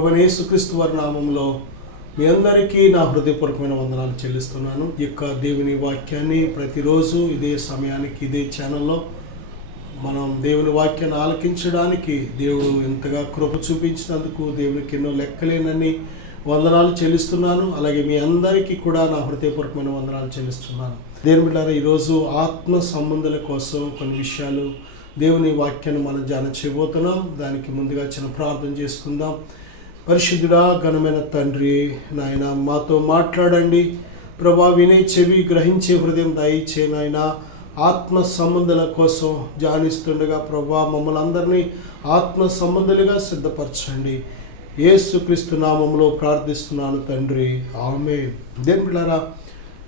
ప్రభువైన యేసుక్రీస్తు వారి నామంలో మీ అందరికీ నా హృదయపూర్వకమైన వందనాలు చెల్లిస్తున్నాను. ఈ యొక్క దేవుని వాక్యాన్ని ప్రతిరోజు ఇదే సమయానికి ఇదే ఛానల్లో మనం దేవుని వాక్యాన్ని ఆలకించడానికి దేవుడు ఎంతగా కృప చూపించినందుకు దేవునికి ఎన్నో లెక్కలేనన్ని వందనాలు చెల్లిస్తున్నాను. అలాగే మీ అందరికీ కూడా నా హృదయపూర్వకమైన వందనాలు చెల్లిస్తున్నాను. దేవుని బిడ్డలారా, ఈరోజు ఆత్మ సంబంధాల కోసం కొన్ని విషయాలు దేవుని వాక్యాన్ని మనం ధ్యానం చేయబోతున్నాం. దానికి ముందుగా చిన్న ప్రార్థన చేసుకుందాం. పరిశుద్ధుడా, ఘనమైన తండ్రి, నాయన మాతో మాట్లాడండి ప్రభా. వినే చెవి, గ్రహించే హృదయం దయచే నాయన. ఆత్మ సంబంధాల కోసం ధ్యానిస్తుండగా ప్రభా మమ్మల్ని అందరినీ ఆత్మ సంబంధాలుగా సిద్ధపరచండి. యేసుక్రీస్తు నామంలో ప్రార్థిస్తున్నాను తండ్రి, ఆమేన్. దేవుని బిడ్డలారా,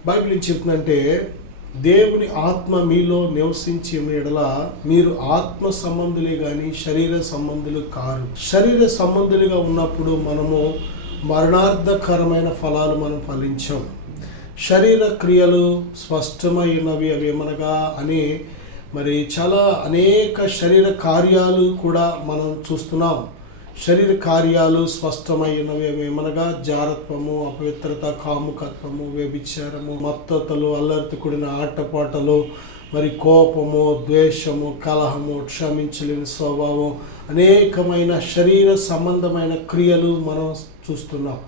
బైబిల్ ఏం చెప్తుందంటే, దేవుని ఆత్మ మీలో నివసించే ఎడల మీరు ఆత్మ సంబంధులే కానీ శరీర సంబంధులు కారు. శరీర సంబంధులుగా ఉన్నప్పుడు మనము మరణార్థకరమైన ఫలాలు మనం ఫలించాం. శరీర క్రియలు స్పష్టమైనవి. అవి ఏమనగా మరి చాలా అనేక శరీర కార్యాలు కూడా మనం చూస్తున్నాం. శరీర కార్యాలు స్పష్టమైనవి ఏమనగా జారత్వము, అపవిత్రత, కాముకత్వము, వ్యభిచారము, మత్తతలు, అల్లరితో కూడిన ఆటపాటలు, మరి కోపము, ద్వేషము, కలహము, క్షమించలేని స్వభావం, అనేకమైన శరీర సంబంధమైన క్రియలు మనం చూస్తున్నాం.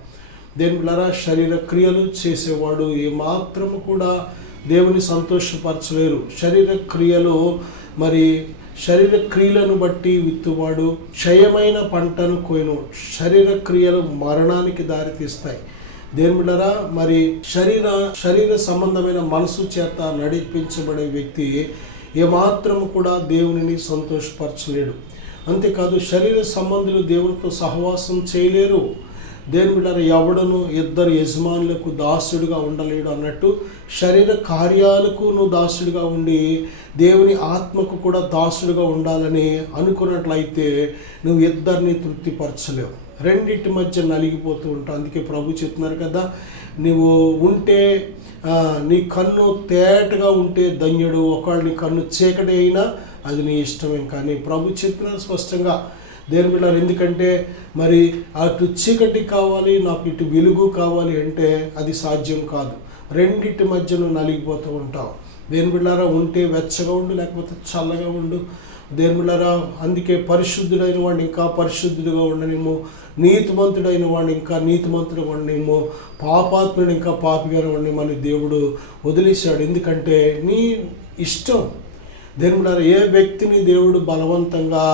దేవుని బిడ్డలారా, శరీర క్రియలు చేసేవాడు ఏమాత్రము కూడా దేవుని సంతోషపరచలేరు. శరీర క్రియలు శరీర క్రియలను బట్టి విత్తువాడు క్షయమైన పంటను కోయను. శరీర క్రియలు మరణానికి దారితీస్తాయి. దేవుని బిడ్డలారా, మరి శరీర సంబంధమైన మనసు చేత నడిపించబడే వ్యక్తి ఏమాత్రము కూడా దేవునిని సంతోషపరచలేడు. అంతేకాదు, శరీర సంబంధులు దేవునితో సహవాసం చేయలేరు. దేవుని బిడ్డలారా, ఎవడను ఇద్దరు యజమానులకు దాసుడుగా ఉండలేడు అన్నట్టు శరీర కార్యాలకు నువ్వు దాసుడుగా ఉండి దేవుని ఆత్మకు కూడా దాసుడుగా ఉండాలని అనుకున్నట్లయితే నువ్వు ఇద్దరిని తృప్తిపరచలేవు. రెండింటి మధ్య నలిగిపోతూ ఉంటావు. అందుకే ప్రభు చెప్తున్నారు కదా, నువ్వు ఉంటే నీ కన్ను తేటగా ఉంటే ధన్యుడు, ఒకవేళ నీ కన్ను చీకటి అయినా అది నీ ఇష్టమే. కానీ ప్రభు చెప్పిన స్పష్టంగా దేవుని బిడ్డలారా, ఎందుకంటే మరి అటు చీకటి కావాలి, నాకు ఇటు వెలుగు కావాలి అంటే అది సాధ్యం కాదు. రెండింటి మధ్య నువ్వు నలిగిపోతూ ఉంటావు. దేవుని బిడ్డలారా, ఉంటే వెచ్చగా ఉండు, లేకపోతే చల్లగా ఉండు. దేవుని బిడ్డలారా, అందుకే పరిశుద్ధుడైన వాడిని ఇంకా పరిశుద్ధుడిగా ఉండనేమో, నీతిమంతుడైన వాడిని ఇంకా నీతిమంతుడిగా ఉండనేమో, పాపాత్ముడు ఇంకా పాపిగా ఉండనేమని దేవుడు వదిలేశాడు. ఎందుకంటే నీ ఇష్టం. దేవుని బిడ్డలారా, ఏ వ్యక్తిని దేవుడు బలవంతంగా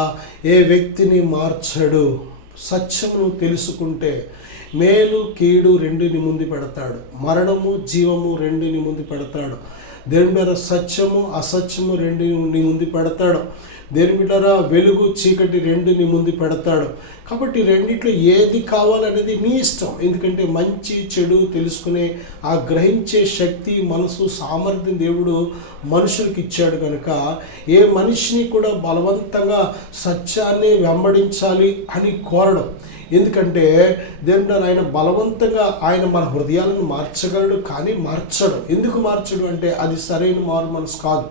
ఏ వ్యక్తిని మార్చడు. సత్యమును తెలుసుకుంటే మేలు కీడు రెండుని ముందు పెడతాడు. మరణము జీవము రెండుని ముందు పెడతాడు. దేవుని బిడ్డలారా, సత్యము అసత్యము రెండుని ముందు పెడతాడు. దేవుని బిడ్డలారా, వెలుగు చీకటి రెండుని ముందు పెడతాడు. కాబట్టి రెండిట్లో ఏది కావాలనేది నీ ఇష్టం. ఎందుకంటే మంచి చెడు తెలుసుకునే ఆ గ్రహించే శక్తి, మనసు, సామర్థ్యం దేవుడు మనుషులకు ఇచ్చాడు కనుక ఏ మనిషిని కూడా బలవంతంగా సత్యాన్ని వెంబడించాలి అని కోరడం. ఎందుకంటే దేవుడు ఆయన బలవంతంగా ఆయన మన హృదయాలను మార్చగలడు, కానీ మార్చడు. ఎందుకు మార్చడు అంటే అది సరైన మారు మనసు కాదు,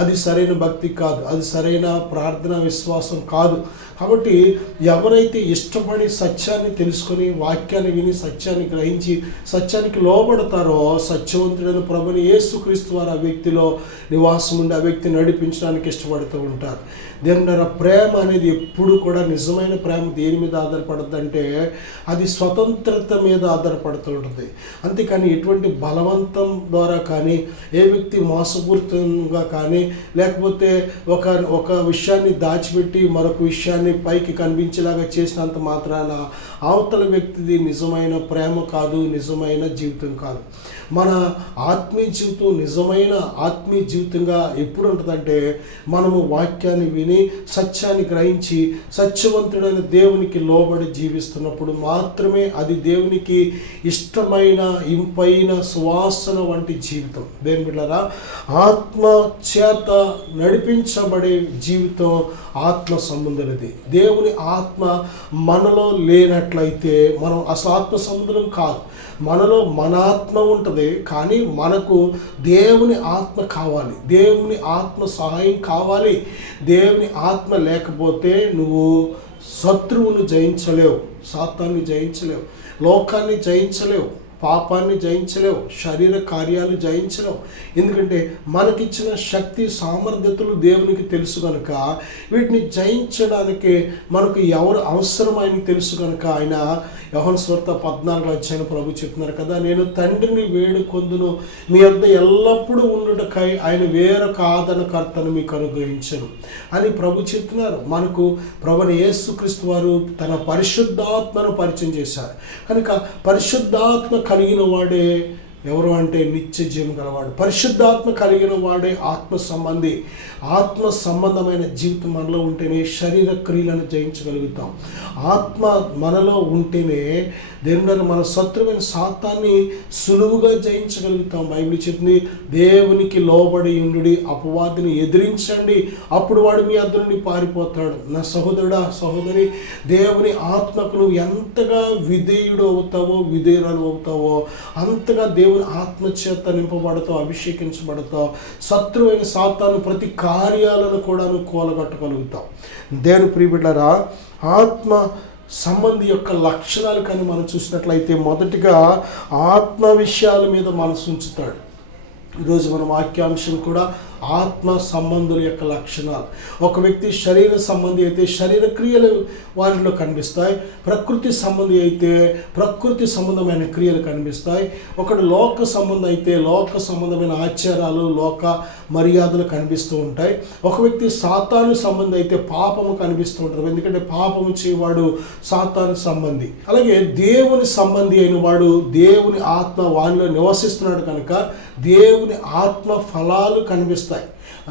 అది సరైన భక్తి కాదు, అది సరైన ప్రార్థన విశ్వాసం కాదు. కాబట్టి ఎవరైతే ఇష్టపడి సత్యాన్ని తెలుసుకొని వాక్యాన్ని విని సత్యాన్ని గ్రహించి సత్యానికి లోబడతారో సత్యవంతుడైన ప్రభుని యేసుక్రీస్తు వారు ఆ వ్యక్తిలో నివాసం ఉండి ఆ వ్యక్తిని నడిపించడానికి ఇష్టపడుతూ ఉంటారు. దేవుని ప్రేమ అనేది ఎప్పుడు కూడా నిజమైన ప్రేమ దేని మీద ఆధారపడుతుందంటే అది స్వతంత్రత మీద ఆధారపడుతూ ఉంటుంది. అంతేకాని ఎటువంటి బలవంతం ద్వారా కానీ, ఏ వ్యక్తి మోసపూరితంగా కానీ, లేకపోతే ఒక విషయాన్ని దాచిపెట్టి మరొక విషయాన్ని పైకి కనిపించేలాగా చేసినంత మాత్రాన అవతల వ్యక్తిది నిజమైన ప్రేమ కాదు, నిజమైన జీవితం కాదు. మన ఆత్మీయ జీవితం నిజమైన ఆత్మీయ జీవితంగా ఎప్పుడు ఉంటుందంటే మనము వాక్యాన్ని విని సత్యాన్ని గ్రహించి సత్యవంతుడైన దేవునికి లోబడి జీవిస్తున్నప్పుడు మాత్రమే అది దేవునికి ఇష్టమైన ఇంపైన సువాసన వంటి జీవితం. దేవుని బిడ్డలారా, ఆత్మ చేత నడిపించబడే జీవితం ఆత్మ సంబంధులది. దేవుని ఆత్మ మనలో లేనట్లయితే మనం అసలు ఆత్మ సంబంధులం కాదు. మనలో మన ఆత్మ ఉంటుంది, కానీ మనకు దేవుని ఆత్మ కావాలి, దేవుని ఆత్మ సహాయం కావాలి. దేవుని ఆత్మ లేకపోతే నువ్వు శత్రువును జయించలేవు, సాతాన్ని జయించలేవు, లోకాన్ని జయించలేవు, పాపాన్ని జయించలేవు, శరీర కార్యాలు జయించలేవు. ఎందుకంటే మనకిచ్చిన శక్తి సామర్థ్యతలు దేవునికి తెలుసు కనుక వీటిని జయించడానికి మనకు ఎవరు అవసరం ఆయనకి తెలుసు కనుక ఆయన యోహాను సువార్త 14 ప్రభు చెప్తున్నారు కదా, నేను తండ్రిని వేడుకొందును, మీ వద్ద ఎల్లప్పుడూ ఉండుటకై ఆయన వేరొక ఆదరణకర్తను మీకు అనుగ్రహించను అని ప్రభు చెప్తున్నారు. మనకు ప్రభువైన యేసుక్రీస్తు వారు తన పరిశుద్ధాత్మను పరిచయం చేశారు కనుక పరిశుద్ధాత్మ కలిగిన వాడే ఎవరు అంటే నిత్య జీవం గలవాడు. పరిశుద్ధాత్మ కలిగిన వాడే ఆత్మ సంబంధి. ఆత్మ సంబంధమైన జీవితం మనలో ఉంటేనే శరీర క్రియలను జయించగలుగుతాం. ఆత్మ మనలో ఉంటేనే దేవుని మన శత్రువైన సాతాన్ని సులువుగా జయించగలుగుతాం. బైబిల్ చెప్తుంది, దేవునికి లోబడి ఉండుడి, అపవాదిని ఎదిరించండి, అప్పుడు వాడు మీ వద్ద నుండి పారిపోతాడు. నా సహోదరుడా సహోదరి, దేవుని ఆత్మకు నువ్వు ఎంతగా విధేయుడు అవుతావో విధేయురాలు అవుతావో అంతగా దేవుని ఆత్మచేత నింపబడతావు, అభిషేకించబడతావు. శత్రువైన సాతాను ప్రతి కార్యాలను కూడా నువ్వు కూలగొట్టగలుగుతావు. దేవుని ప్రియబిడ్డలారా, ఆత్మ సంబంధి యొక్క లక్షణాలు కానీ మనం చూసినట్లయితే మొదటిగా ఆత్మ విషయాల మీద మనసు ఉంచుతాడు. ఈరోజు మన వాక్యాంశం కూడా ఆత్మ సంబంధుల యొక్క లక్షణాలు. ఒక వ్యక్తి శరీర సంబంధి అయితే శరీర క్రియలు వారిలో కనిపిస్తాయి, ప్రకృతి సంబంధి అయితే ప్రకృతి సంబంధమైన క్రియలు కనిపిస్తాయి, ఒకడు లోక సంబంధం అయితే లోక సంబంధమైన ఆచారాలు లోక మర్యాదలు కనిపిస్తూ ఉంటాయి, ఒక వ్యక్తి సాతాను సంబంధి అయితే పాపము కనిపిస్తూ ఉంటుంది, ఎందుకంటే పాపము చేయవాడు సాతాను సంబంధి. అలాగే దేవుని సంబంధి అయిన వాడు దేవుని ఆత్మ వానిలో నివసిస్తున్నాడు కనుక దేవుని ఆత్మ ఫలాలు కనిపిస్తాయి.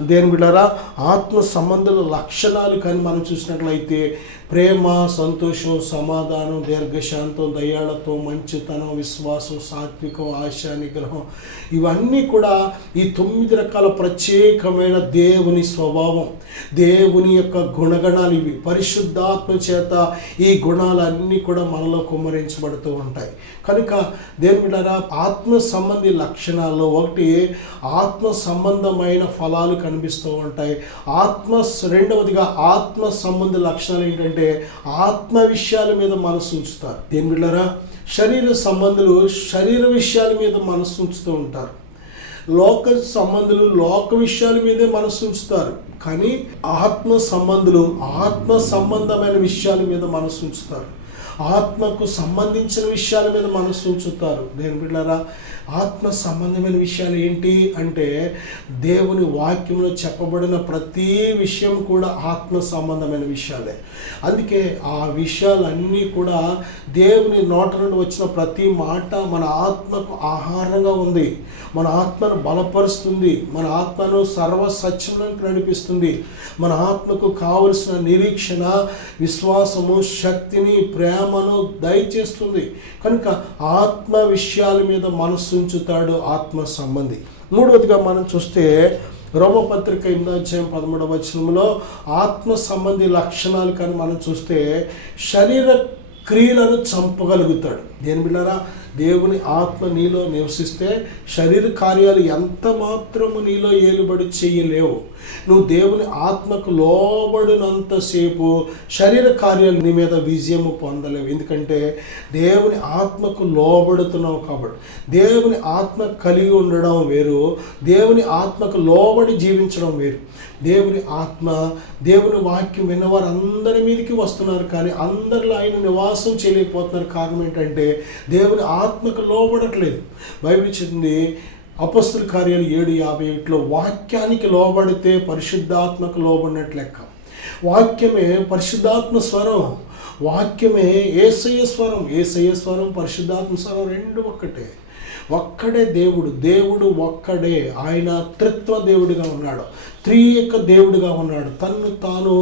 దేవుని బిడ్డలారా, ఆత్మ సంబంధుల లక్షణాలు కానీ మనం చూసినట్లయితే ప్రేమ, సంతోషం, సమాధానం, దీర్ఘశాంతం, దయాళత్వం, మంచితనం, విశ్వాసం, సాత్వికం, ఆశ, నిగ్రహం, ఇవన్నీ కూడా ఈ 9 రకాల ప్రత్యేకమైన దేవుని స్వభావం, దేవుని యొక్క గుణగణాలు. ఇవి పరిశుద్ధాత్మ చేత ఈ గుణాలన్నీ కూడా మనలో కుమ్మరించబడుతూ ఉంటాయి. కనుక దేవుని బిడ్డలారా, ఆత్మ సంబంధి లక్షణాల్లో ఒకటి ఆత్మ సంబంధమైన ఫలాలు కనిపిస్తూ ఉంటాయి. రెండవదిగా ఆత్మ సంబంధి లక్షణాలు ఏంటంటే ఆత్మ విషయాల మీద మనసు ఉంచుతారు. దేవుని బిడ్డలారా, శరీర సంబంధులు శరీర విషయాల మీద మనసు ఉంచుతూ ఉంటారు, లోక సంబంధులు లోక విషయాల మీదే మనసు ఉంచుతారు. కానీ ఆత్మ సంబంధులు ఆత్మ సంబంధమైన విషయాల మీద మనసు ఉంచుతారు, ఆత్మకు సంబంధించిన విషయాల మీద మనసు ఉంచుతారు. దేవుని బిడ్డలారా, ఆత్మ సంబంధమైన విషయాలు ఏంటి అంటే దేవుని వాక్యంలో చెప్పబడిన ప్రతి విషయం కూడా ఆత్మ సంబంధమైన విషయాలే. అందుకే ఆ విషయాలన్నీ కూడా దేవుని నోట నుండి వచ్చిన ప్రతి మాట మన ఆత్మకు ఆహారంగా ఉంది, మన ఆత్మను బలపరుస్తుంది, మన ఆత్మను సర్వ సత్యంలోకి నడిపిస్తుంది, మన ఆత్మకు కావలసిన నిరీక్షణ, విశ్వాసము, శక్తిని, ప్రేమను దయచేస్తుంది. కనుక ఆత్మ విషయాల మీద మనసు ఉంచుతాడు ఆత్మ సంబంధి. మూడవదిగా మనం చూస్తే రోమపత్రిక 8:13 ఆత్మ సంబంధి లక్షణాలు కానీ మనం చూస్తే శరీర క్రియలను చంపగలుగుతాడు. దేని బిడ్డలారా, దేవుని ఆత్మ నీలో నివసిస్తే శరీర కార్యాలు ఎంత మాత్రము నీలో ఏలుబడి చేయలేవు. నువ్వు దేవుని ఆత్మకు లోబడినంతసేపు శరీర కార్యాలు నీ మీద విజయము పొందలేవు. ఎందుకంటే దేవుని ఆత్మకు లోబడుతున్నావు కాబట్టి. దేవుని ఆత్మ కలిగి ఉండడం వేరు, దేవుని ఆత్మకు లోబడి జీవించడం వేరు. దేవుని ఆత్మ, దేవుని వాక్యం విన్నవారు అందరి మీదకి వస్తున్నారు, కానీ అందరిలో ఆయన నివాసం చేయలేకపోతున్నారు. కారణం ఏంటంటే దేవుని ఆత్మకు లోబడట్లేదు. బైబిల్ చెప్తుంది అపొస్తలుల కార్యాలు 7:58 వాక్యానికి లోబడితే పరిశుద్ధాత్మకు లోబడినట్లు లెక్క. వాక్యమే పరిశుద్ధాత్మ స్వరం, వాక్యమే యేసయ్య స్వరం, యేసయ్య స్వరం పరిశుద్ధాత్మ స్వరం రెండు ఒక్కటే. ఒక్కడే దేవుడు, దేవుడు ఒక్కడే. ఆయన త్రిత్వ దేవుడిగా ఉన్నాడు, త్రియేక దేవుడిగా ఉన్నాడు. తన్ను తాను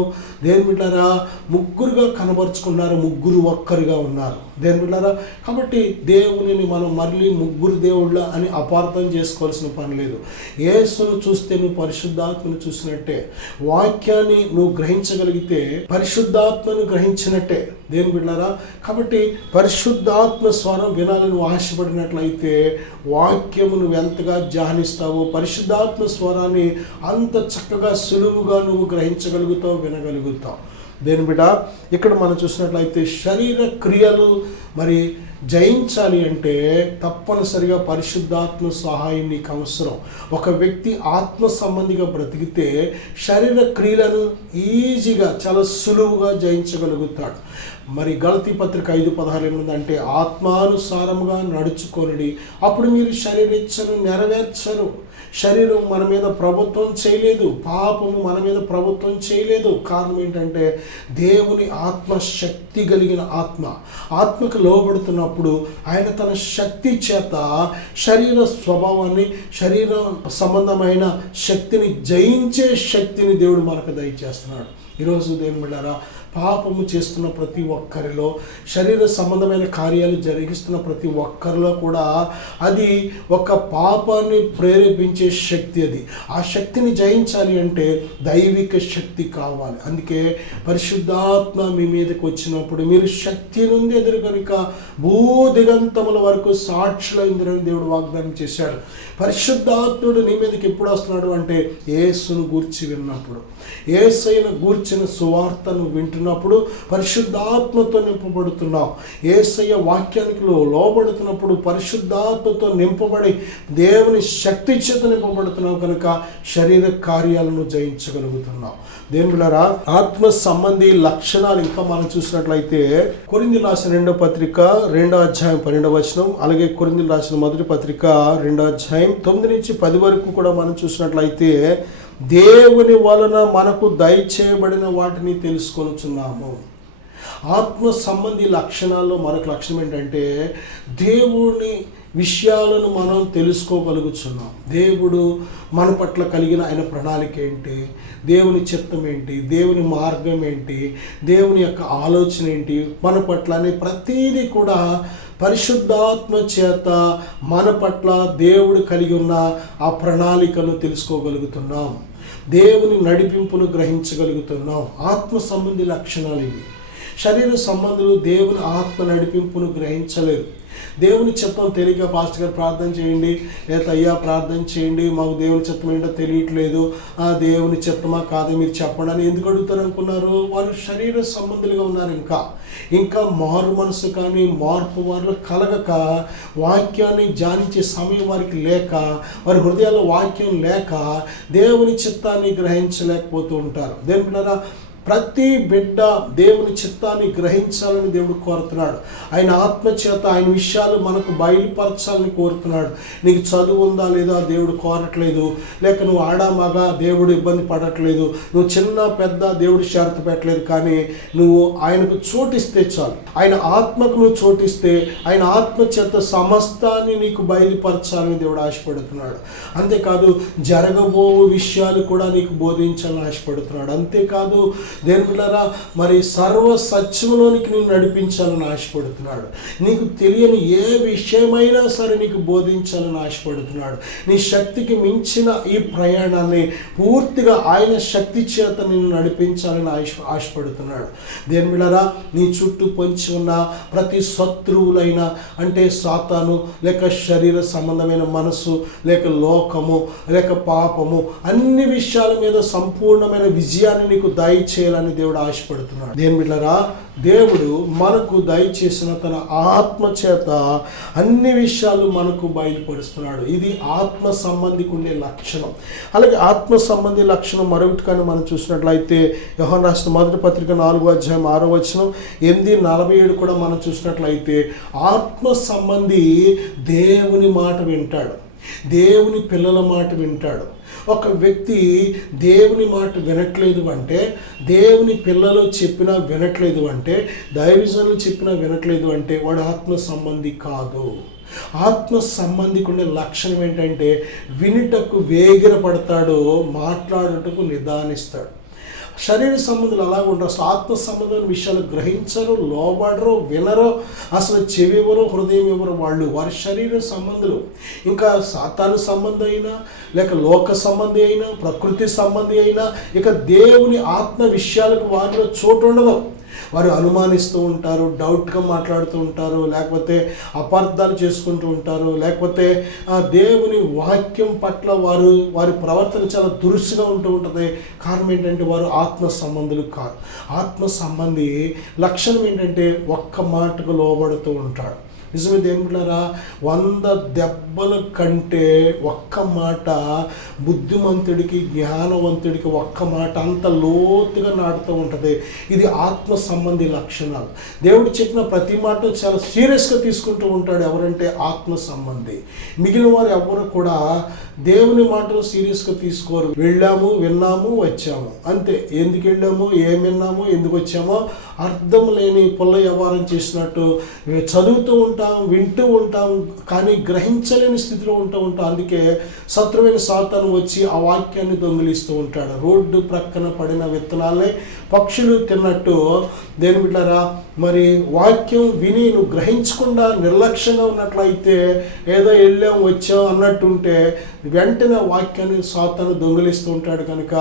దేవుని బిడ్డలారా ముగ్గురుగా కనబరుచుకున్నారు, ముగ్గురు ఒక్కరిగా ఉన్నారు. దేవుని బిడ్డలారా, కాబట్టి దేవునిని మనం మళ్ళీ ముగ్గురు దేవుళ్ళ అని అపార్థం చేసుకోవాల్సిన పని లేదు. యేసును చూస్తే నువ్వు పరిశుద్ధాత్మను చూసినట్టే, వాక్యాన్ని నువ్వు గ్రహించగలిగితే పరిశుద్ధాత్మను గ్రహించినట్టే. దేవుని బిడ్డలారా, కాబట్టి పరిశుద్ధాత్మ స్వరం వినాలని నువ్వు ఆశపడినట్లయితే వాక్యము నువ్వు ఎంతగా ధ్యానిస్తావో పరిశుద్ధాత్మ స్వరాన్ని అంత చక్కగా సులువుగా నువ్వు గ్రహించగలుగుతావు, వినగలుగుతావు. దేని బిడ్డ, ఇక్కడ మనం చూసినట్లయితే శరీర క్రియలు మరి జయించాలి అంటే తప్పనిసరిగా పరిశుద్ధాత్మ సహాయం నీకు అవసరం. ఒక వ్యక్తి ఆత్మ సంబంధిగా బ్రతికితే శరీర క్రియలను ఈజీగా చాలా సులువుగా జయించగలుగుతాడు. మరి గలతీ పత్రిక 5:16 ఏముందంటే ఆత్మానుసారముగా నడుచుకొనుడి, అప్పుడు మీరు శరీరేచ్ఛను నెరవేర్చరు. శరీరం మన మీద ప్రభుత్వం చేయలేదు, పాపము మన మీద ప్రభుత్వం చేయలేదు. కారణం ఏంటంటే దేవుని ఆత్మ శక్తి కలిగిన ఆత్మకు లోబడుతున్నప్పుడు ఆయన తన శక్తి చేత శరీర స్వభావాన్ని, శరీర సంబంధమైన శక్తిని జయించే శక్తిని దేవుడు మనకు దయచేస్తున్నాడు. ఈరోజు దేవుని బిడ్డలారా, పాపము చేస్తున్న ప్రతి ఒక్కరిలో, శరీర సంబంధమైన కార్యాలు జరిగిస్తున్న ప్రతి ఒక్కరిలో కూడా అది ఒక పాపాన్ని ప్రేరేపించే శక్తి. అది ఆ శక్తిని జయించాలి అంటే దైవిక శక్తి కావాలి. అందుకే పరిశుద్ధాత్మ మీ మీదకి వచ్చినప్పుడు మీరు శక్తి నుండి ఎదురు కనుక భూదిగంతముల వరకు సాక్షులైందని దేవుడు వాగ్దానం చేశాడు. పరిశుద్ధాత్ముడు నీ మీదకి ఎప్పుడు వస్తున్నాడు అంటే యేసును గూర్చి విన్నప్పుడు, యేసయ్యను గూర్చిన సువార్తను వింటున్నప్పుడు పరిశుద్ధాత్మతో నింపబడుతున్నావు. యేసయ్య వాక్యానికి లోబడుతున్నప్పుడు పరిశుద్ధాత్మతో నింపబడి దేవుని శక్తి చేత నింపబడుతున్నావు కనుక శరీర కార్యాలను జయించగలుగుతున్నావు. దేవులారా, ఆత్మ సంబంధి లక్షణాలు ఇంకా మనం చూసినట్లయితే కొరింథీయులకు రాసిన 2వ పత్రిక 2వ అధ్యాయం 12వ వచనం, అలాగే కొరింథీయులకు రాసిన 1వ పత్రిక 2వ అధ్యాయం 9 నుంచి 10 వరకు కూడా మనం చూసినట్లయితే దేవుని వలన మనకు దయచేయబడిన వాటిని తెలుసుకొనుచున్నాము. ఆత్మ సంబంధి లక్షణాల్లో మరొక లక్షణం ఏంటంటే దేవుని విషయాలను మనం తెలుసుకోగలుగుతున్నాం. దేవుడు మన పట్ల కలిగిన ఆయన ప్రణాళిక ఏంటి, దేవుని చిత్తం ఏంటి, దేవుని మార్గం ఏంటి, దేవుని యొక్క ఆలోచన ఏంటి మన పట్ల అనే ప్రతీది కూడా పరిశుద్ధాత్మ చేత మన పట్ల దేవుడు కలిగి ఉన్న ఆ ప్రణాళికను తెలుసుకోగలుగుతున్నాం. దేవుని నడిపింపును గ్రహించగలుగుతున్నాం. ఆత్మ సంబంధి లక్షణాలు ఇవి. శరీర సంబంధులు దేవుని ఆత్మ నడిపింపును గ్రహించలేరు. దేవుని చిత్తం తెలియక పాస్టర్ గారు ప్రార్థన చేయండి, లేదా అయ్యా ప్రార్థన చేయండి, మాకు దేవుని చిత్తం ఏంటో తెలియట్లేదు, ఆ దేవుని చిత్తమా కాదు మీరు చెప్పండి అని ఎందుకు అడుగుతారు అనుకున్నారు? వారు శరీర సంబంధులుగా ఉన్నారు. ఇంకా మారు మనసు కానీ మార్పు వారిలో కలగక, వాక్యాన్ని ధ్యానించే సమయం వారికి లేక, వారి హృదయాల్లో వాక్యం లేక దేవుని చిత్తాన్ని గ్రహించలేకపోతూ ఉంటారు. దేవుని బిడ్డలారా, ప్రతి బిడ్డ దేవుని చిత్తాన్ని గ్రహించాలని దేవుడు కోరుతున్నాడు. ఆయన ఆత్మచేత ఆయన విషయాలు మనకు బయలుపరచాలని కోరుతున్నాడు. నీకు చదువు ఉందా లేదా దేవుడు కోరట్లేదు, లేక నువ్వు ఆడామగా దేవుడు ఇబ్బంది పడట్లేదు, నువ్వు చిన్న పెద్ద దేవుడు షరతు పెట్టలేదు. కానీ నువ్వు ఆయనకు చోటిస్తే చాలు, ఆయన ఆత్మకు నువ్వు చోటిస్తే ఆయన ఆత్మచేత సమస్తాన్ని నీకు బయలుపరచాలని దేవుడు ఆశపడుతున్నాడు. అంతేకాదు జరగబో విషయాలు కూడా నీకు బోధించాలని ఆశపడుతున్నాడు. అంతేకాదు దేవుని బిడ్డలారా, మరి సర్వ సత్యములోనికి నేను నడిపించాలని ఆశపడుతున్నాడు. నీకు తెలియని ఏ విషయమైనా సరే నీకు బోధించాలని ఆశపడుతున్నాడు. నీ శక్తికి మించిన ఈ ప్రయాణాన్ని పూర్తిగా ఆయన శక్తి చేత నేను నడిపించాలని ఆశపడుతున్నాడు. దేవుని బిడ్డలారా, నీ చుట్టూ పొంచి ఉన్న ప్రతి శత్రువులైన అంటే సాతాను, లేక శరీర సంబంధమైన మనసు, లేక లోకము, లేక పాపము, అన్ని విషయాల మీద సంపూర్ణమైన విజయాన్ని నీకు దయచేయాలని దేవుడు ఆశపడుతున్నాడు. దేవుని బిడ్డలారా, దేవుడు మనకు దయచేసిన తన ఆత్మ చేత అన్ని విషయాలు మనకు బయలుపరుస్తున్నాడు. ఇది ఆత్మ సంబంధికి ఉండే లక్షణం. అలాగే ఆత్మ సంబంధి లక్షణం మరొకటి కానీ మనం చూసినట్లయితే యోహాను రాసిన 1వ పత్రిక 4వ అధ్యాయం 6వ వచనం 8:47 కూడా మనం చూసినట్లయితే ఆత్మ సంబంధి దేవుని మాట వింటాడు, దేవుని పిల్లల మాట వింటాడు. ఒక వ్యక్తి దేవుని మాట వినట్లేదు అంటే, దేవుని పిల్లలు చెప్పినా వినట్లేదు అంటే, దైవజనులు చెప్పినా వినట్లేదు అంటే వాడు ఆత్మ సంబంధి కాదు. ఆత్మ సంబంధికి ఉండే లక్షణం ఏంటంటే వినుటకు వేగిరపడతాడు, మాట్లాడుటకు నిదానిస్తాడు. శరీర సంబంధులు అలాగ ఉంటారు. అసలు ఆత్మ సంబంధమైన విషయాలు గ్రహించరు, లోబడరు, వినరు, అసలు చెవి ఎవరు, హృదయం ఎవరు వాళ్ళు. వారి శరీర సంబంధులు. ఇంకా సాతాను సంబంధి అయినా, లేక లోక సంబంధి అయినా, ప్రకృతి సంబంధి అయినా, ఇక దేవుని ఆత్మ విషయాలకు వారిలో చోటు ఉండదు. వారు అనుమానిస్తూ ఉంటారు, డౌట్గా మాట్లాడుతూ ఉంటారు, లేకపోతే అపార్థాలు చేసుకుంటూ ఉంటారు, లేకపోతే దేవుని వాక్యం పట్ల వారి ప్రవర్తన చాలా దురుసుగా ఉంటూ ఉంటుంది. కారణం ఏంటంటే వారు ఆత్మ సంబంధులు కాదు. ఆత్మ సంబంధి లక్షణం ఏంటంటే ఒక్క మాటకు లోబడుతూ ఉంటాడు. నిజమే దేవులారా, 100 దెబ్బల కంటే ఒక్క మాట బుద్ధిమంతుడికి, జ్ఞానవంతుడికి ఒక్క మాట అంత లోతుగా నాటుతూ ఉంటుంది. ఇది ఆత్మ సంబంధి లక్షణాలు. దేవుడు చెప్పిన ప్రతి మాట చాలా సీరియస్గా తీసుకుంటూ ఉంటాడు. ఎవరంటే ఆత్మ సంబంధి. మిగిలిన వారు ఎవరు కూడా దేవుని మాటలు సీరియస్గా తీసుకోరు. వెళ్ళాము, విన్నాము, వచ్చాము, అంతే. ఎందుకు వెళ్ళాము, ఏం విన్నాము, ఎందుకు వచ్చామో అర్థం లేని పుల్ల వ్యవహారం చేసినట్టు చదువుతూ ఉంటాం, వింటూ ఉంటాం, కానీ గ్రహించలేని స్థితిలో ఉంటాం. అందుకే శత్రువైన సాతాను వచ్చి ఆ వాక్యాన్ని దొంగిలిస్తూ ఉంటాడు. రోడ్డు ప్రక్కన పడిన విత్తనాలే పక్షులు తిన్నట్టు దేని బిడ్డలారా, మరి వాక్యం విని నువ్వు గ్రహించకుండా నిర్లక్ష్యంగా ఉన్నట్లయితే, ఏదో వెళ్ళాం వచ్చాం అన్నట్టుంటే వెంటనే వాక్యాన్ని సాతాను దొంగిలిస్తూ ఉంటాడు. కనుక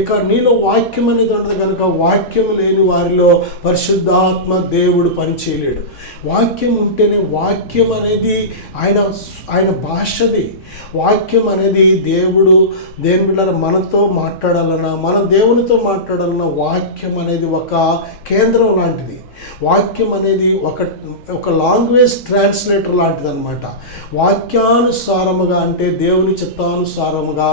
ఇక నీలో వాక్యం అనేది ఉండదు. కనుక వాక్యం లేని వారిలో పరిశుద్ధాత్మ దేవుడు పనిచేయలేడు. వాక్యం ఉంటేనే, వాక్యం అనేది ఆయన భాషది. వాక్యం అనేది దేవుడు దేని బిడ్డలారా మనతో మాట్లాడాలన్నా, మన దేవునితో మాట్లాడాలన్నా వాక్యం అనేది ఒక కేంద్రం లాంటిది. వాక్యం అనేది ఒక లాంగ్వేజ్ ట్రాన్స్లేటర్ లాంటిది అనమాట. వాక్యానుసారముగా అంటే దేవుని చిత్తానుసారముగా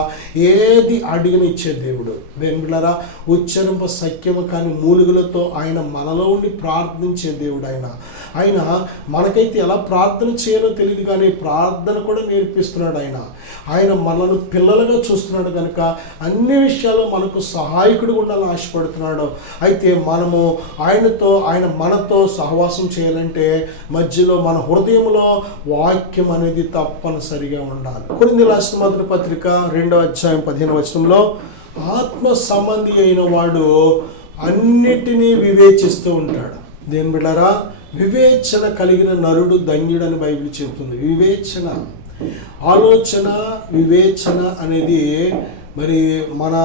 ఏది అడిగిన ఇచ్చే దేవుడు. దేని బిడ్డలారా, ఉచ్చరింప సఖ్యము కాని మూలుగులతో ఆయన మనలో ఉండి ప్రార్థించే దేవుడు. ఆయన మనకైతే ఎలా ప్రార్థన చేయాలో తెలియదు, కానీ ప్రార్థన కూడా నేర్పిస్తున్నాడు. ఆయన మనల్ని పిల్లలుగా చూస్తున్నాడు. కనుక అన్ని విషయాల్లో మనకు సహాయకుడు ఉండాలని ఆశపడుతున్నాడు. అయితే మనము ఆయన మనతో సహవాసం చేయాలంటే మధ్యలో మన హృదయంలో వాక్యం అనేది తప్పనిసరిగా ఉండాలి. కొరింథీయులకు రాసిన మొదటి పత్రిక 2వ అధ్యాయం 15వ వచనంలో, ఆత్మ సంబంధి అయిన వాడు అన్నిటినీ వివేచిస్తూ ఉంటాడు. దేని బిడ్డలారా, వివేచన కలిగిన నరుడు ధన్యుడని బైబిల్ చెబుతుంది. వివేచన, ఆలోచన, వివేచన అనేది మరి మన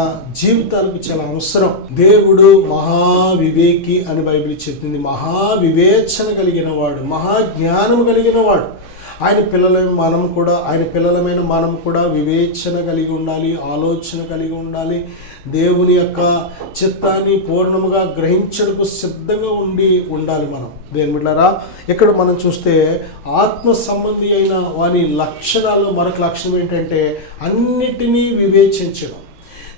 జీవితాలకు చాలా అవసరం. దేవుడు మహావివేకి అని బైబిల్ చెప్తుంది. మహావివేచన కలిగిన వాడు, మహాజ్ఞానం కలిగిన వాడు. ఆయన పిల్లలమైన మనం కూడా వివేచన కలిగి ఉండాలి, ఆలోచన కలిగి ఉండాలి. దేవుని యొక్క చిత్తాన్ని పూర్ణముగా గ్రహించడానికి సిద్ధంగా ఉండాలి మనం. దేని బిడ్డలారా, ఇక్కడ మనం చూస్తే ఆత్మ సంబంధి అయిన వారి లక్షణాలు మరొక లక్షణం ఏంటంటే అన్నిటినీ వివేచించడం.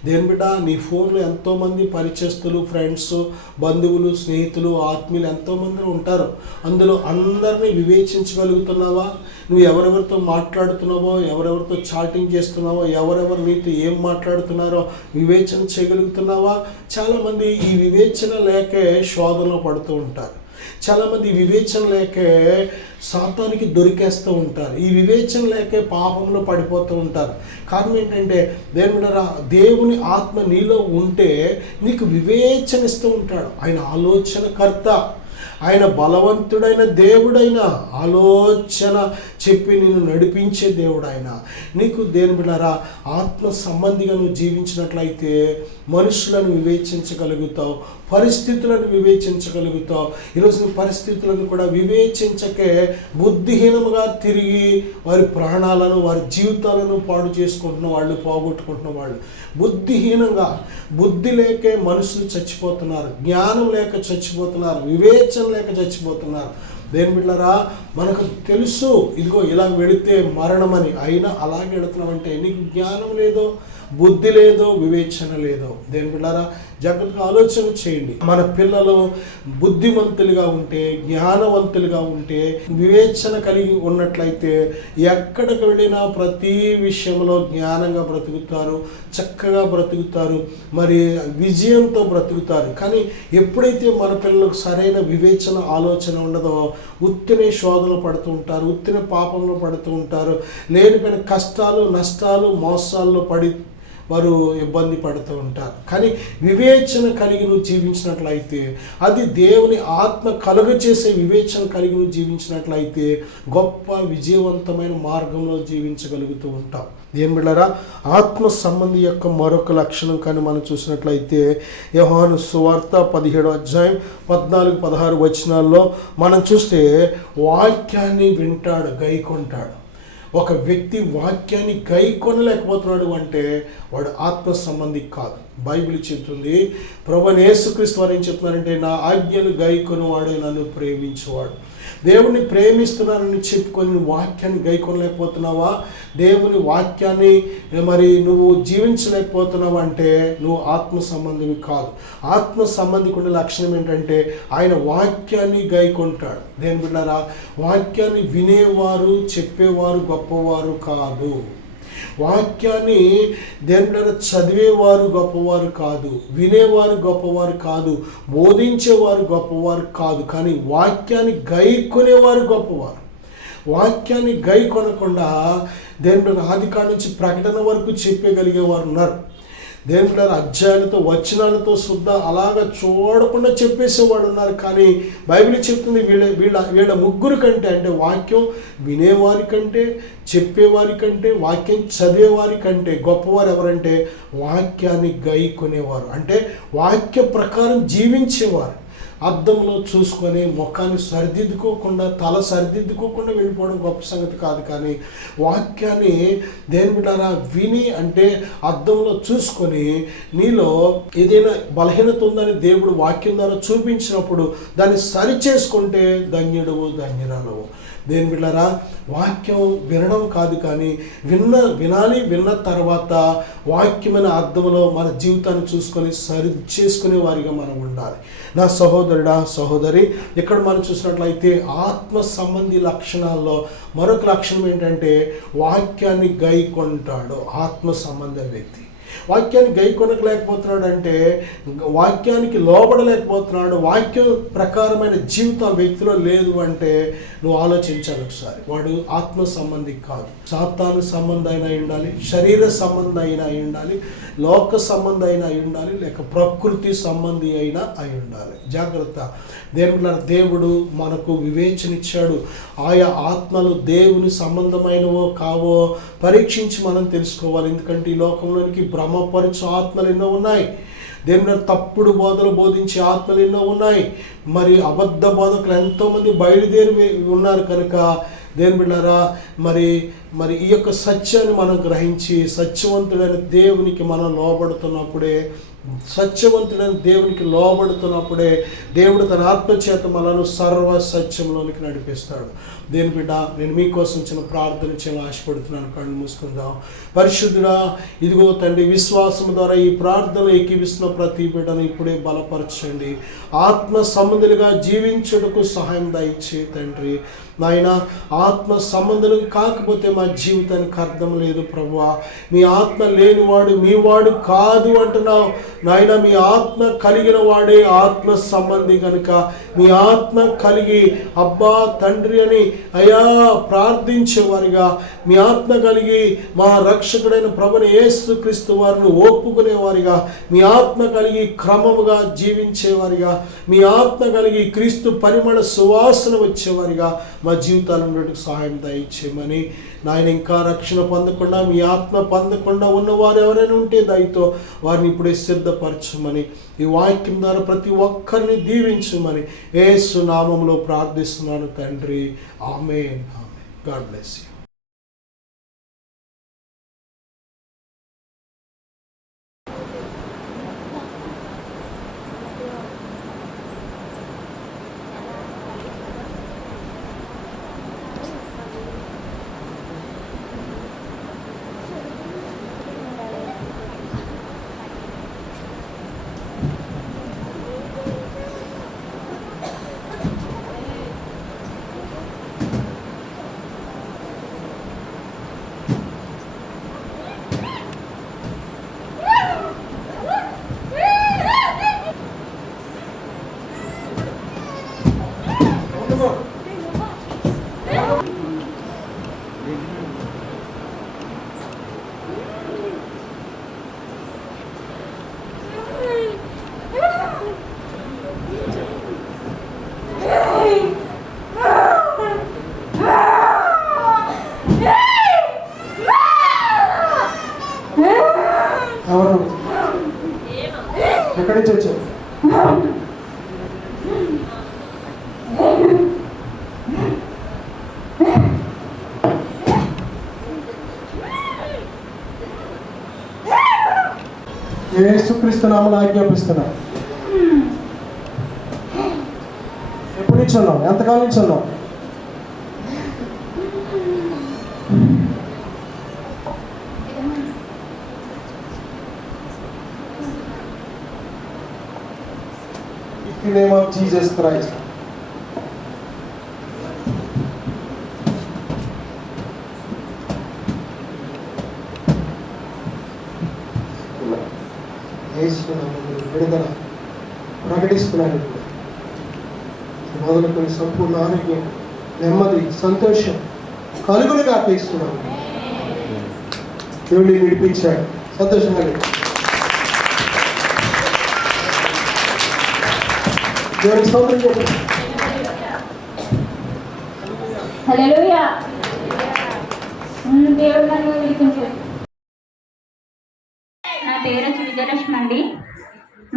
దేని బిడ్డ, నీ ఫోన్లో ఎంతోమంది పరిచయస్తులు, ఫ్రెండ్స్, బంధువులు, స్నేహితులు, ఆత్మీయులు ఎంతోమంది ఉంటారు. అందులో అందరినీ వివేచించగలుగుతున్నావా? నువ్వు ఎవరెవరితో మాట్లాడుతున్నావో, ఎవరెవరితో చాటింగ్ చేస్తున్నావో, ఎవరెవరు నీతో ఏం మాట్లాడుతున్నారో వివేచన చేయగలుగుతున్నావా? చాలామంది ఈ వివేచన లేకే శోధనలో పడుతూ ఉంటారు. చాలామంది వివేచన లేకే సాతానికి దొరికేస్తూ ఉంటారు. ఈ వివేచన లేకే పాపంలో పడిపోతూ ఉంటారు. కారణం ఏంటంటే దేవుని ఆత్మ నీలో ఉంటే నీకు వివేచన ఇస్తూ ఉంటాడు. ఆయన ఆలోచనకర్త, ఆయన బలవంతుడైన దేవుడైన, ఆలోచన చెప్పి నిన్ను నడిపించే దేవుడు ఆయన. నీకు దేని బిడ్డలారా, ఆత్మ సంబంధిగా నువ్వు జీవించినట్లయితే మనుషులను వివేచించగలుగుతావు, పరిస్థితులను వివేచించగలుగుతావు. ఈరోజు నీ పరిస్థితులను కూడా వివేచించకే బుద్ధిహీనముగా తిరిగి వారి ప్రాణాలను, వారి జీవితాలను పాడు చేసుకుంటున్న వాళ్ళు, పోగొట్టుకుంటున్న వాళ్ళు బుద్ధిహీనంగా, బుద్ధి లేకే మనుషులు చచ్చిపోతున్నారు, జ్ఞానం లేక చచ్చిపోతున్నారు, వివేచన లేక చచ్చిపోతున్నారు. దేని బిడ్డలారా, మనకు తెలుసు ఇదిగో ఇలా వెళితే మరణమని, అయినా అలాగే వెళుతున్నామంటే నీకు జ్ఞానం లేదో, బుద్ధి లేదో, వివేచన లేదో. దేని బిడ్డలారా, జాగ్రత్తగా ఆలోచన చేయండి. మన పిల్లలు బుద్ధిమంతులుగా ఉంటే, జ్ఞానవంతులుగా ఉంటే, వివేచన కలిగి ఉన్నట్లయితే ఎక్కడికి వెళ్ళినా ప్రతి విషయంలో జ్ఞానంగా బ్రతుకుతారు, చక్కగా బ్రతుకుతారు, మరి విజయంతో బ్రతుకుతారు. కానీ ఎప్పుడైతే మన పిల్లలకు సరైన వివేచన, ఆలోచన ఉండదో ఉత్తినే శోధనలు పడుతూ ఉంటారు, ఉత్తినే పాపంలో పడుతూ ఉంటారు, లేనిపోయిన కష్టాలు, నష్టాలు, మోసాల్లో పడి వారు ఇబ్బంది పడుతూ ఉంటారు. కానీ వివేచన కలిగి నువ్వు జీవించినట్లయితే, అది దేవుని ఆత్మ కలుగజేసే వివేచన కలిగి నువ్వు జీవించినట్లయితే గొప్ప విజయవంతమైన మార్గంలో జీవించగలుగుతూ ఉంటావు. ఏం బిడ్డారా, ఆత్మ సంబంధి యొక్క మరొక లక్షణం కానీ మనం చూసినట్లయితే యోహాను సువార్త 17వ అధ్యాయం 14-16 వచనాల్లో మనం చూస్తే వాక్యాన్ని వింటాడు, గైకొంటాడు. ఒక వ్యక్తి వాక్యాన్ని గైకొనలేకపోతున్నాడు అంటే వాడు ఆత్మ సంబంధి కాదు. బైబిల్ చెప్తుంది, ప్రభువైన యేసుక్రీస్తు వారు ఏం చెప్తున్నారంటే, నా ఆజ్ఞలు గైకొని వాడే నన్ను ప్రేమించేవాడు. దేవుని ప్రేమిస్తున్నానని చెప్పుకొని నువ్వు వాక్యాన్ని గైకొనలేకపోతున్నావా, దేవుని వాక్యాన్ని మరి నువ్వు జీవించలేకపోతున్నావా అంటే నువ్వు ఆత్మ సంబంధివి కాదు. ఆత్మ సంబంధికుడి లక్షణం ఏంటంటే ఆయన వాక్యాన్ని గైకొంటాడు. దేని బిడ్డారా, వాక్యాన్ని వినేవారు చెప్పేవారు గొప్పవారు కాదు. వాక్యాన్ని దేనిలో చదివేవారు గొప్పవారు కాదు, వినేవారు గొప్పవారు కాదు, బోధించేవారు గొప్పవారు కాదు, కానీ వాక్యాన్ని గైకొనేవారు గొప్పవారు. వాక్యాన్ని గైకొనకుండా దేనిలో ఆదికాండం నుంచి ప్రకటన వరకు చెప్పగలిగేవారు ఉన్నారు. దేవుని అధ్యాయాలతో వచనాలతో శుద్ధ అలాగా చూడకుండా చెప్పేసేవాడు ఉన్నారు. కానీ బైబిల్ చెప్తుంది వీళ్ళ ముగ్గురు కంటే, అంటే వాక్యం వినేవారి కంటే, చెప్పేవారి కంటే, వాక్యం చదివేవారి కంటే గొప్పవారు ఎవరంటే వాక్యాన్ని గైకొనేవారు, అంటే వాక్య ప్రకారం జీవించేవారు. అద్దంలో చూసుకొని ముఖాన్ని సరిదిద్దుకోకుండా, తల సరిదిద్దుకోకుండా వెళ్ళిపోవడం గొప్ప సంగతి కాదు. కానీ వాక్యాన్ని దేని బిడ్డారా విని, అంటే అద్దంలో చూసుకొని నీలో ఏదైనా బలహీనత ఉందని దేవుడు వాక్యం ద్వారా చూపించినప్పుడు దాన్ని సరి చేసుకుంటే ధన్యుడవు, ధన్యురాలవు. దేని బిడ్డారా, వాక్యం వినడం కాదు, కానీ విన్న తర్వాత వాక్యమైన అర్థంలో మన జీవితాన్ని చూసుకొని సరి చేసుకునే వారిగా మనం ఉండాలి. నా సహోదరుడా, సహోదరి, ఇక్కడ మనం చూసినట్లయితే ఆత్మ సంబంధి లక్షణాల్లో మరొక లక్షణం ఏంటంటే వాక్యాన్ని గైకొంటాడు. ఆత్మ సంబంధ వ్యక్తి వాక్యాన్ని గైకొనలేకపోతున్నాడు అంటే వాక్యానికి లోబడలేకపోతున్నాడు, వాక్యం ప్రకారమైన జీవితం వ్యక్తిలో లేదు అంటే నువ్వు ఆలోచించాలి ఒకసారి. వాడు ఆత్మ సంబంధి కాదు. సాతాను సంబంధం అయినా ఉండాలి, శరీర సంబంధం అయినా అయి ఉండాలి, లోక సంబంధం అయినా అయి ఉండాలి, లేక ప్రకృతి సంబంధి అయినా అయి ఉండాలి. జాగ్రత్త. దేవుడు మనకు వివేచన ఇచ్చాడు. ఆయా ఆత్మలు దేవుని సంబంధమైనవో కావో పరీక్షించి మనం తెలుసుకోవాలి. ఎందుకంటే ఈ లోకంలోనికి భ్రమపరచు ఆత్మలు ఎన్నో ఉన్నాయి. దేవుని తప్పుడు బోధలు బోధించే ఆత్మలు ఎన్నో ఉన్నాయి. మరి అబద్ధ బోధకులు ఎంతోమంది బయలుదేరి ఉన్నారు. కనుక దేవుని బిడ్డారా, మరి ఈ యొక్క సత్యాన్ని మనం గ్రహించి సత్యవంతుడైన దేవునికి మనం లోబడుతున్నప్పుడే, సత్యవంతుడైన దేవునికి లోబడుతున్నప్పుడే దేవుడు తన ఆత్మచేత మనను సర్వ సత్యంలోనికి నడిపిస్తాడు. దేని బిడ్డ, నేను మీకోసం చిన్న ప్రార్థన చేయాలని ఆశపడుతున్నాను. కళ్ళు మూసుకుందాం. పరిశుద్ధుడా, ఇదిగో తండ్రి, విశ్వాసం ద్వారా ఈ ప్రార్థనలు ఏకీవిస్తున్న ప్రతి బిడ్డను ఇప్పుడే బలపరచండి. ఆత్మ సంబంధులుగా జీవించుటకు సహాయం దయచే తండ్రి. నాయన, ఆత్మ సంబంధులు కాకపోతే మా జీవితానికి అర్థం లేదు ప్రభువా. మీ ఆత్మ లేనివాడు మీ వాడు కాదు అంటున్నావు నాయన. మీ ఆత్మ కలిగిన వాడే ఆత్మ సంబంధి కనుక మీ ఆత్మ కలిగి అబ్బా తండ్రి అని అయా ప్రార్థించేవారిగా, మీ ఆత్మ కలిగి మా రక్షకుడైన ప్రభువైన యేసుక్రీస్తు వారిని ఒప్పుకునేవారిగా, మీ ఆత్మ కలిగి క్రమముగా జీవించేవారిగా, మీ ఆత్మ కలిగి క్రీస్తు పరిమళ సువాసన వచ్చేవారిగా మా జీవితాలను సహాయం దయచేయమని నాయన. ఇంకా రక్షణ పొందకుండా, మీ ఆత్మ పొందకుండా ఉన్నవారు ఎవరైనా ఉంటే దయతో వారిని ఇప్పుడే సిద్ధపరచమని, ఈ వాక్యం ద్వారా ప్రతి ఒక్కరిని దీవించమని యేసు నామములో ప్రార్థిస్తున్నాను తండ్రి. ఆమేన్. God bless you. ఎక్కడి నుంచి వచ్చావు? యేసుక్రీస్తు నామమున ఆజ్ఞాపిస్తున్నా. ఎప్పటి నుంచి ఉన్నావు? ఎంతకాలం నుంచి ఉన్నావు? In the name of Jesus Christ. విడుదల ప్రకటిస్తున్నాను. మొదలుకొని సంపూర్ణ ఆరోగ్యం, నెమ్మది, సంతోషం కలుగులుగా అర్పిస్తున్నాను. దేవుడిని విడిపించాడు. సంతోషంగా దేవుడికి స్తోత్రం చెప్పండి. హల్లెలూయా. దేవుడు నన్ను విడిపించాడు. నా పేరు వచ్చి విజయలక్ష్మి అండి.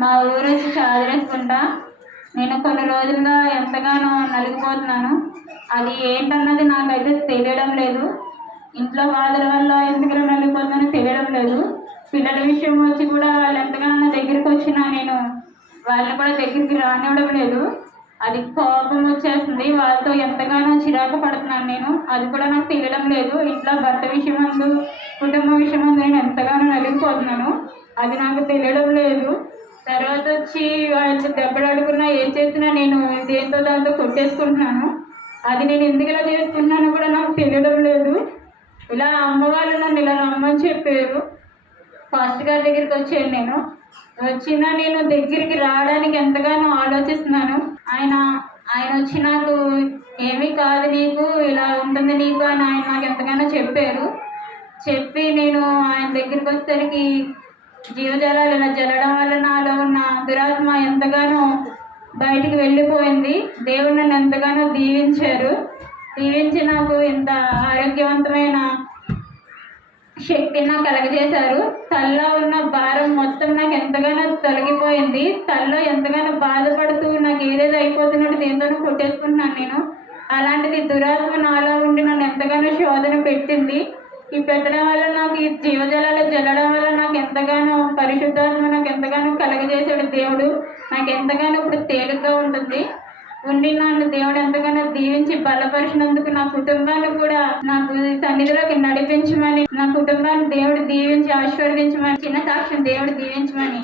మా ఊరు వచ్చి చాదిరేసుకుంట. నేను కొన్ని రోజులుగా ఎంతగానో నలిగిపోతున్నాను. అది ఏంటన్నది నాకైతే తెలియడం లేదు. ఇంట్లో బాధల వల్ల ఎంతగానో నలిగిపోతున్నానో తెలియడం లేదు. పిల్లల విషయం వచ్చి కూడా వాళ్ళు ఎంతగానో నా దగ్గరికి వచ్చినా నేను వాళ్ళని కూడా దగ్గరికి రానివ్వడం లేదు. అది కోపం వచ్చేస్తుంది. వాళ్ళతో ఎంతగానో చిరాకు పడుతున్నాను నేను. అది కూడా నాకు తెలియడం లేదు. ఇంట్లో భర్త విషయం అందు, కుటుంబ విషయం అందు నేను ఎంతగానో నలిగిపోతున్నాను. అది నాకు తెలియడం లేదు. తర్వాత వచ్చి వాళ్ళు దెబ్బలాడుకున్నా ఏం చేసినా నేను దేంతో దాంతో కొట్టేసుకుంటున్నాను. అది నేను ఎందుకు ఇలా చేసుకుంటున్నానో కూడా నాకు తెలియడం లేదు. ఇలా అమ్మ వాళ్ళు నన్ను ఇలా రమ్మని చెప్పారు. ఫాస్ట్ గారి దగ్గరికి వచ్చాను. నేను వచ్చినా నేను దగ్గరికి రావడానికి ఎంతగానో ఆలోచిస్తున్నాను. ఆయన వచ్చి నాకు ఏమీ కాదు, నీకు ఇలా ఉంటుంది నీకు అని ఆయన నాకు ఎంతగానో చెప్పారు. చెప్పి నేను ఆయన దగ్గరికి వచ్చేసరికి జీవజలాలు ఇలా జల్లడం వల్ల నాలో ఉన్న దురాత్మ ఎంతగానో బయటికి వెళ్ళిపోయింది. దేవుడు నన్ను ఎంతగానో దీవించి నాకు ఇంత ఆరోగ్యవంతమైన శక్తిని నాకు కలగజేశారు. తల్లో ఉన్న భారం మొత్తం నాకు ఎంతగానో తొలగిపోయింది. తల్లో ఎంతగానో బాధపడుతూ నాకు ఏదేదో అయిపోతున్నట్టు దేంతోనూ కొట్టేసుకుంటున్నాను నేను. అలాంటిది దురాత్మ నాలో ఉండి నన్ను ఎంతగానో శోధన పెట్టింది. ఈ పెట్టడం వల్ల నాకు ఈ జీవజలాలు జల్లడం వల్ల నాకు ఎంతగానో పరిశుద్ధాత్మ నాకు ఎంతగానో కలగజేశాడు దేవుడు. నాకు ఎంతగానో ఇప్పుడు తేలిగ్గా ఉంటుంది. ఉండి నన్ను దేవుడు ఎంతగానో దీవించి బలపరిచినందుకు నా కుటుంబాన్ని కూడా నాకు సన్నిధిలోకి నడిపించమని, నా కుటుంబాన్ని దేవుడు దీవించి ఆశీర్వదించమని, చిన్న సాక్ష్యం దేవుడు దీవించమని